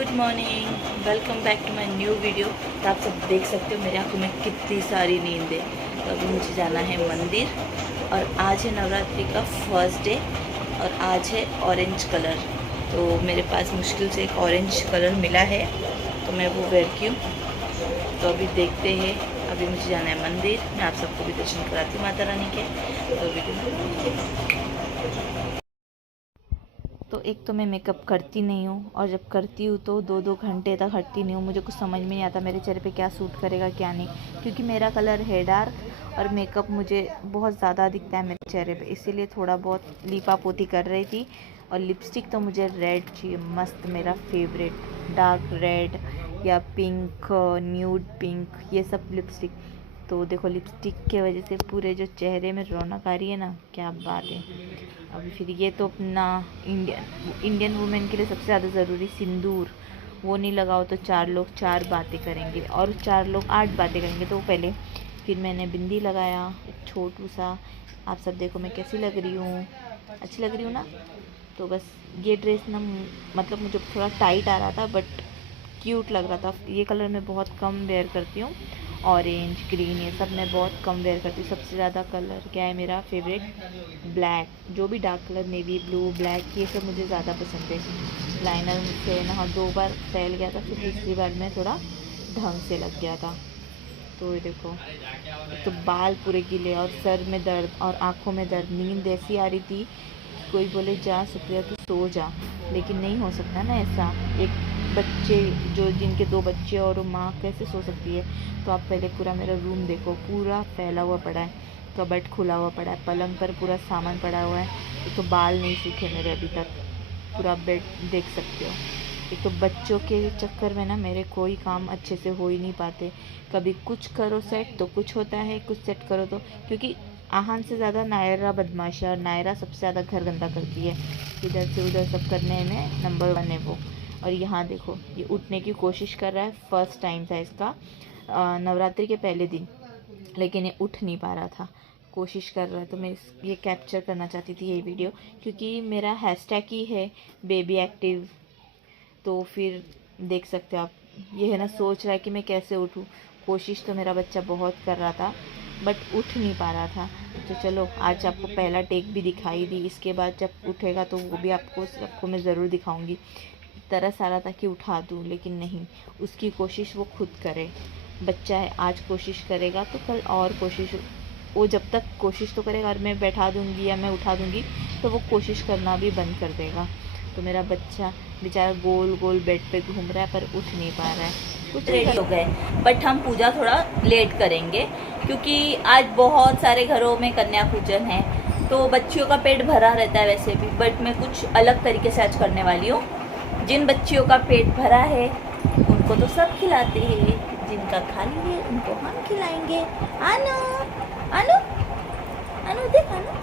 Good morning, welcome back to my new video. तो आप सब देख सकते हो मेरी आंखों में कितनी सारी नींद है। तो अभी मुझे जाना है मंदिर और आज है नवरात्रि का फर्स्ट डे और आज है ऑरेंज कलर। तो मेरे पास मुश्किल से एक ऑरेंज कलर मिला है तो मैं वो वेयर की हूँ। तो अभी देखते हैं, अभी मुझे जाना है मंदिर। मैं आप सबको भी दर्शन कराती हूँ माता रानी के। तो अभी तो एक तो मैं मेकअप करती नहीं हूँ और जब करती हूँ तो 2-2 घंटे तक हटती नहीं हूँ। मुझे कुछ समझ में नहीं आता मेरे चेहरे पे क्या सूट करेगा क्या नहीं, क्योंकि मेरा कलर है डार्क और मेकअप मुझे बहुत ज़्यादा दिखता है मेरे चेहरे पे, इसीलिए थोड़ा बहुत लीपा पोती कर रही थी। और लिपस्टिक तो मुझे रेड चाहिए, मस्त, मेरा फेवरेट डार्क रेड या पिंक, न्यूड पिंक, ये सब लिपस्टिक। तो देखो लिपस्टिक के वजह से पूरे जो चेहरे में रौनक आ रही है ना, क्या बात है। अभी फिर ये तो अपना इंडियन वुमेन के लिए सबसे ज़्यादा ज़रूरी सिंदूर, वो नहीं लगाओ तो 4 लोग 4 बातें करेंगे और 4 लोग 8 बातें करेंगे। तो पहले फिर मैंने बिंदी लगाया एक छोटू सा। आप सब देखो मैं कैसी लग रही हूँ, अच्छी लग रही हूँ ना। तो बस ये ड्रेस ना मतलब मुझे थोड़ा टाइट आ रहा था बट क्यूट लग रहा था। ये कलर मैं बहुत कम वेयर करती हूँ, ऑरेंज ग्रीन ये सब मैं बहुत कम वेयर करती हूँ। सबसे ज़्यादा कलर क्या है मेरा फेवरेट, ब्लैक। जो भी dark colour, navy blue, black, ये सब मुझे ज़्यादा पसंद है। लाइनर मुझसे ना 2 बार फैल गया था, फिर तीसरी बार में थोड़ा ढंग से लग गया था। तो ये देखो, एक तो बाल पूरे गीले और सर में दर्द और आँखों में दर्द। नींद ऐसी आ रही थी कि कोई बोले जा सुप्रिया तू सो जा, लेकिन नहीं हो सकता ना ऐसा। एक बच्चे जो जिनके 2 बच्चे और वो माँ कैसे सो सकती है। तो आप पहले पूरा मेरा रूम देखो, पूरा फैला हुआ पड़ा है, कबर्ड खुला हुआ पड़ा है, पलंग पर पूरा सामान पड़ा हुआ है। एक तो बाल नहीं सूखे मेरे अभी तक, पूरा बेड देख सकते हो। एक तो बच्चों के चक्कर में ना मेरे कोई काम अच्छे से हो ही नहीं पाते। कभी कुछ करो सेट तो कुछ होता है, कुछ सेट करो तो, क्योंकि आहान से ज़्यादा नायरा बदमाश है और नायरा सबसे ज़्यादा घर गंदा करती है। इधर से उधर सब करने में नंबर 1 है वो। और यहाँ देखो ये उठने की कोशिश कर रहा है, फर्स्ट टाइम था इसका नवरात्रि के पहले दिन, लेकिन ये उठ नहीं पा रहा था, कोशिश कर रहा है। तो मैं ये कैप्चर करना चाहती थी ये वीडियो, क्योंकि मेरा हैशटैग ही है बेबी एक्टिव। तो फिर देख सकते हो आप, ये है ना, सोच रहा है कि मैं कैसे उठूँ। कोशिश तो मेरा बच्चा बहुत कर रहा था बट उठ नहीं पा रहा था। तो चलो आज आपको पहला टेक भी दिखाई दी, इसके बाद जब उठेगा तो वो भी आपको मैं ज़रूर दिखाऊंगी। तरस आ रहा था कि उठा दूँ, लेकिन नहीं, उसकी कोशिश वो खुद करे। बच्चा है, आज कोशिश करेगा तो कल और कोशिश, वो जब तक कोशिश तो करेगा और मैं बैठा दूँगी या मैं उठा दूँगी तो वो कोशिश करना भी बंद कर देगा। तो मेरा बच्चा बेचारा गोल गोल बेड पे घूम रहा है पर उठ नहीं पा रहा है। कुछ रेडी हो गए बट हम पूजा थोड़ा लेट करेंगे, क्योंकि आज बहुत सारे घरों में कन्या पूजन है। तो बच्चियों का पेट भरा रहता है वैसे भी, बट मैं कुछ अलग तरीके से आज करने वाली हूँ। जिन बच्चियों का पेट भरा है उनको तो सब खिलाते हैं, जिनका खाली है उनको हम खिलाएंगे। आनो आनो आनो देख आनो,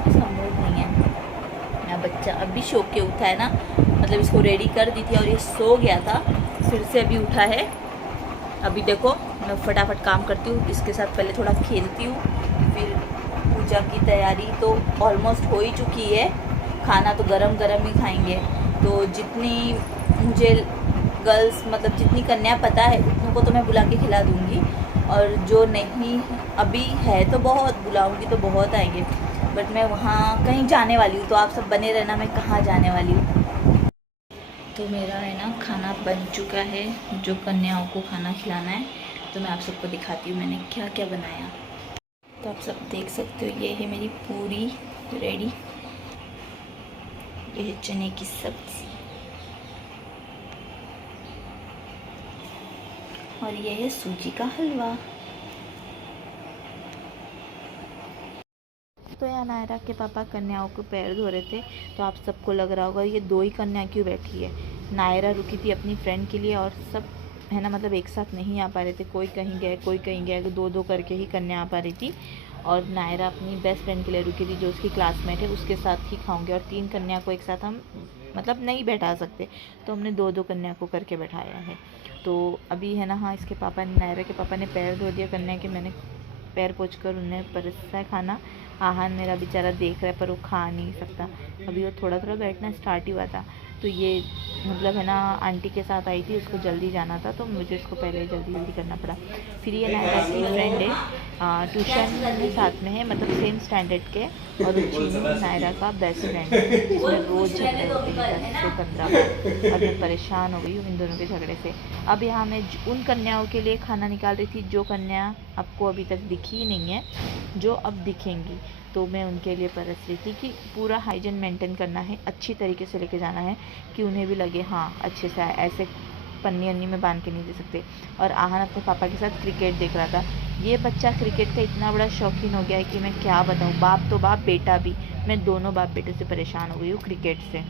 इसका मूड नहीं है। मेरा बच्चा अभी सो के उठा है ना, मतलब इसको रेडी कर दी थी और ये सो गया था, फिर से अभी उठा है। अभी देखो मैं फटाफट काम करती हूँ, इसके साथ पहले थोड़ा खेलती हूँ, फिर पूजा की तैयारी तो ऑलमोस्ट हो ही चुकी है। खाना तो गरम गरम ही खाएंगे। तो जितनी मुझे गर्ल्स, मतलब जितनी कन्या पता है उतनों को तो मैं बुला के खिला दूँगी, और जो नहीं अभी है तो बहुत बुलाऊँगी तो बहुत आएंगे। बट मैं वहाँ कहीं जाने वाली हूँ, तो आप सब बने रहना, मैं कहाँ जाने वाली हूँ। तो मेरा है ना खाना बन चुका है, जो कन्याओं को खाना खिलाना है। तो मैं आप सबको दिखाती हूँ मैंने क्या क्या बनाया। तो आप सब देख सकते हो, ये है मेरी पूरी रेडी। ये है चने की सब्जी और ये है सूजी का हलवा। तो यहाँ नायरा के पापा कन्याओं को पैर धो रहे थे। तो आप सबको लग रहा होगा ये 2 ही कन्या क्यों बैठी है। नायरा रुकी थी अपनी फ्रेंड के लिए और सब है ना, मतलब एक साथ नहीं आ पा रहे थे, कोई कहीं गए कोई कहीं गया, 2-2 करके ही कन्या आ पा रही थी। और नायरा अपनी बेस्ट फ्रेंड के लिए रुकी थी जो उसकी क्लासमेट है, उसके साथ ही खाऊंगे। और 3 कन्या को एक साथ हम मतलब नहीं बैठा सकते, तो हमने 2-2 कन्या को करके बैठाया है। तो अभी है ना, हाँ, इसके पापा ने, नायरा के पापा ने पैर धो दिया कन्या के, मैंने पैर पोंछ कर उन्हें परसा है खाना। आहान मेरा बेचारा देख रहा है पर वो खा नहीं सकता, अभी वो थोड़ा थोड़ा बैठना स्टार्ट ही हुआ था। तो ये मतलब है ना आंटी के साथ आई थी, उसको जल्दी जाना था तो मुझे इसको पहले जल्दी करना पड़ा। फिर ये नायरा की फ्रेंड है, ट्यूशन में साथ में है, मतलब सेम स्टैंडर्ड के। और चीनू नायरा का बेस्ट फ्रेंड है, जिसमें रोज़ झगड़े होते हैं 10 से 15 बार, और मैं परेशान हो गई हूँ इन दोनों के झगड़े से। अब यहाँ मैं उन कन्याओं के लिए खाना निकाल रही थी जो कन्या आपको अभी तक दिखी ही नहीं है, जो अब दिखेंगी। तो मैं उनके लिए परस रही थी कि पूरा हाइजीन मेंटेन करना है, अच्छी तरीके से लेके जाना है कि उन्हें भी लगे हाँ अच्छे से ऐसे पन्नी अन्नी में बांध के नहीं दे सकते। और आहन अपने पापा के साथ क्रिकेट देख रहा था। ये बच्चा क्रिकेट का इतना बड़ा शौकीन हो गया है कि मैं क्या बताऊँ, बाप तो बाप बेटा भी, मैं दोनों बाप बेटे से परेशान हो गई हूँ क्रिकेट से।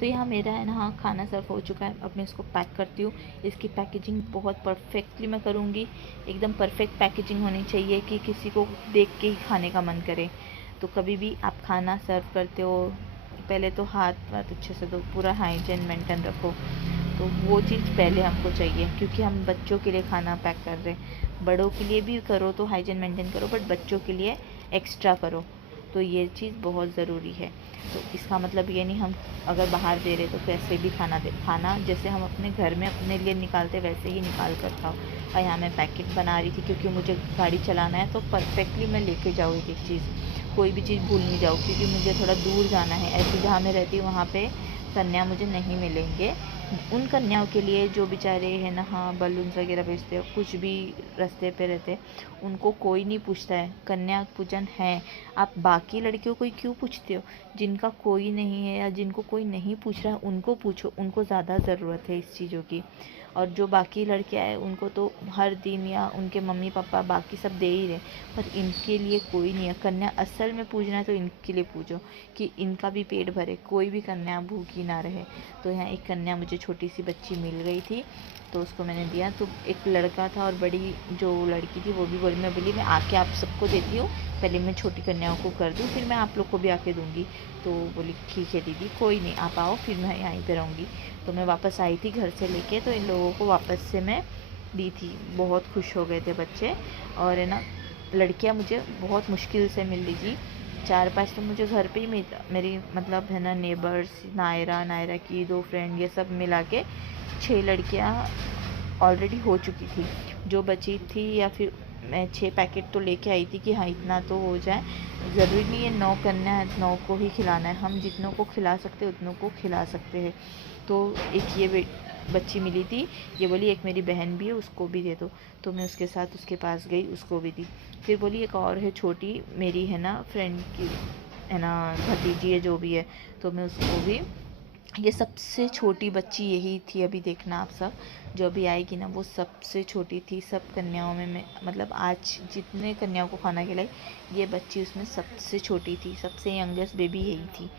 तो यहाँ मेरा है ना हाँ खाना सर्व हो चुका है। अब मैं इसको पैक करती हूँ। इसकी पैकेजिंग बहुत परफेक्टली मैं करूँगी, एकदम परफेक्ट पैकेजिंग होनी चाहिए कि किसी को देख के ही खाने का मन करे। तो कभी भी आप खाना सर्व करते हो पहले तो हाथ अच्छे से धो, पूरा हाइजीन मेंटेन रखो। तो वो चीज़ पहले हमको चाहिए, क्योंकि हम बच्चों के लिए खाना पैक कर रहे हैं। बड़ों के लिए भी करो तो हाइजीन मेंटेन करो, बट बच्चों के लिए एक्स्ट्रा करो। तो ये चीज़ बहुत ज़रूरी है। तो इसका मतलब ये नहीं हम अगर बाहर दे रहे तो कैसे भी खाना जैसे हम अपने घर में अपने लिए निकालते वैसे ही निकाल कर खाओ। और यहाँ मैं पैकेट बना रही थी क्योंकि मुझे गाड़ी चलाना है, तो परफेक्टली मैं लेके जाऊँ एक एक चीज़, कोई भी चीज़ भूल नहीं जाऊँ, क्योंकि मुझे थोड़ा दूर जाना है। ऐसी जहाँ मैं रहती हूँ वहाँ पे कन्या मुझे नहीं मिलेंगे। उन कन्याओं के लिए जो बेचारे हैं ना हाँ बलून्स वगैरह बेचते हो, कुछ भी रास्ते पे रहते, उनको कोई नहीं पूछता है। कन्या पूजन है, आप बाकी लड़कियों को क्यों पूछते हो? जिनका कोई नहीं है या जिनको कोई नहीं पूछ रहा है उनको पूछो, उनको ज़्यादा ज़रूरत है इस चीज़ों की। और जो बाकी लड़कियां हैं उनको तो हर दिन या उनके मम्मी पापा बाकी सब दे ही रहे, पर इनके लिए कोई नहीं है। कन्या असल में पूजना है तो इनके लिए पूजो कि इनका भी पेट भरे, कोई भी कन्या भूखी ना रहे। तो यहाँ एक कन्या मुझे छोटी सी बच्ची मिल गई थी तो उसको मैंने दिया। तो एक लड़का था और बड़ी जो लड़की थी वो भी बोली, मैं बोली मैं आके आप सबको देती हूँ, पहले मैं छोटी कन्याओं को कर दूँ फिर मैं आप लोग को भी आके दूँगी। तो बोली ठीक है दीदी कोई नहीं, आप आओ फिर मैं यहीं पे रहूँगी। तो मैं वापस आई थी घर से लेके, तो इन लोगों को वापस से मैं दी थी। बहुत खुश हो गए थे बच्चे। और है ना लड़कियां मुझे बहुत मुश्किल से मिल रही थी, 4-5 तो मुझे घर पे ही मेरी मतलब है ना नेबर्स, नायरा की 2 फ्रेंड, ये सब मिला के 6 लड़कियां ऑलरेडी हो चुकी थी। जो बची थी या फिर मैं 6 पैकेट तो लेके आई थी कि हाँ इतना तो हो जाए। ज़रूरी नहीं है 9 करना है 9 को ही खिलाना है, हम जितनों को खिला सकते हैं उतनों को खिला सकते हैं। तो एक ये बच्ची मिली थी, ये बोली एक मेरी बहन भी है उसको भी दे दो। तो मैं उसके साथ उसके पास गई, उसको भी दी। फिर बोली एक और है छोटी मेरी है ना फ्रेंड की है ना भतीजी है जो भी है, तो मैं उसको भी। ये सबसे छोटी बच्ची यही थी, अभी देखना आप सब जो अभी आएगी ना वो सबसे छोटी थी सब कन्याओं में। मैं मतलब आज जितने कन्याओं को खाना खिलाई ये बच्ची उसमें सबसे छोटी थी, सबसे यंगेस्ट बेबी यही थी।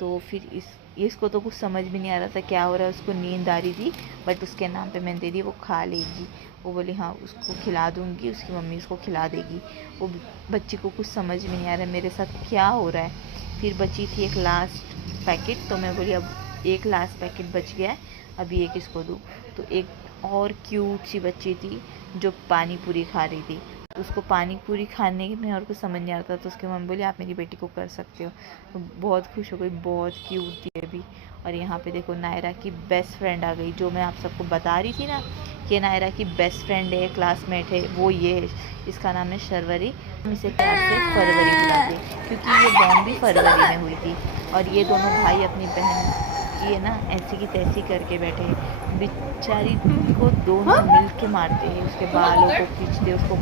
तो फिर इसको तो कुछ समझ भी नहीं आ रहा था क्या हो रहा है, उसको नींद आ रही थी, बट उसके नाम पे मैंने दे दी, वो खा लेगी। वो बोली हाँ उसको खिला दूँगी, उसकी मम्मी उसको खिला देगी। वो बच्ची को कुछ समझ में नहीं आ रहा है मेरे साथ क्या हो रहा है। फिर बची थी एक लास्ट पैकेट, तो मैं बोली अब एक लास्ट पैकेट बच गया है, अभी एक इसको दूँ। तो एक और क्यूट सी बच्ची थी जो पानी पूरी खा रही थी, उसको पानी पूरी खाने में और कुछ समझ नहीं आता, तो उसके मम्मी बोली आप मेरी बेटी को कर सकते हो। तो बहुत खुश हो गई, बहुत क्यूट थी अभी। और यहाँ पे देखो नायरा की बेस्ट फ्रेंड आ गई, जो मैं आप सबको बता रही थी ना कि नायरा की बेस्ट फ्रेंड है, क्लासमेट है, वो ये है। इसका नाम है शर्वरी, हम इसे प्यार से फरवरी बुलाते हैं क्योंकि ये बॉन्ड भी फरवरी में हुई थी। और ये दोनों भाई अपनी बहन की है ना ऐसी की तैसी करके बैठे हैं। बेचारी को दोनों मिल के मारते हैं, उसके बालों को खींचते, उसको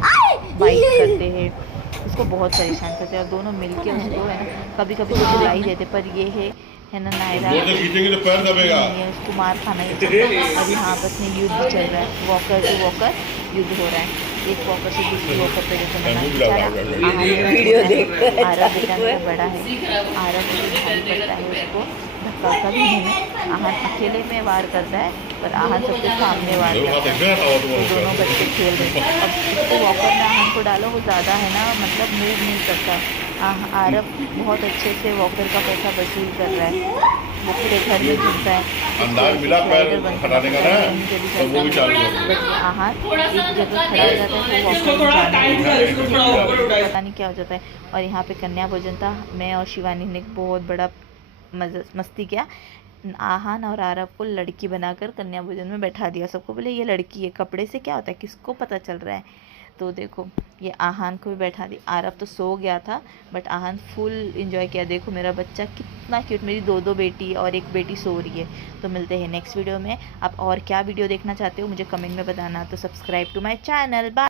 बाइट करते हैं, उसको बहुत परेशान करते हैं। और दोनों मिल के उसको है ना कभी कभी तो बुलाई देते, पर ये है ना नायरा उसको मार खाना ही चलता है। और यहाँ आपस में युद्ध चल रहा है, वॉकर टू वॉकर युद्ध हो रहा है। एक वॉकर से दूसरी वॉकर पे जैसे मना आरब बेटा मेरा बड़ा है, आरब मुझे भारी पड़ता है, उसको धक्का कभी नहीं। आहन अकेले में वार करता है पर आहन सबके सामने वार करता है। तो दोनों बच्चे खेल रहे हैं। अब इसको वॉकर में आहन को डालो, वो ज़्यादा है ना मतलब मूव नहीं करता। आरब बहुत अच्छे से वॉकर का पैसा वसूल कर रहा है, वो पूरे घर में घूमता है। अंदाज मिला पैर हटाने का ना, तो वो भी चालू हो गया। आहन एक जगह खड़ा हो जाता है तो वॉकर पता नहीं क्या हो जाता है। और यहाँ पे कन्या भोजन था, मैं और शिवानी ने बहुत बड़ा मस्ती किया। आहान और आरव को लड़की बनाकर कन्या भोजन में बैठा दिया। सबको बोले ये लड़की है, कपड़े से क्या होता है, किसको पता चल रहा है। तो देखो ये आहान को भी बैठा दी। आरव तो सो गया था बट आहान फुल इंजॉय किया। देखो मेरा बच्चा कितना क्यूट, मेरी दो बेटी और एक बेटी सो रही है। तो मिलते हैं नेक्स्ट वीडियो में। आप और क्या वीडियो देखना चाहते हो मुझे कमेंट में बताना। तो subscribe to my channel. Bye.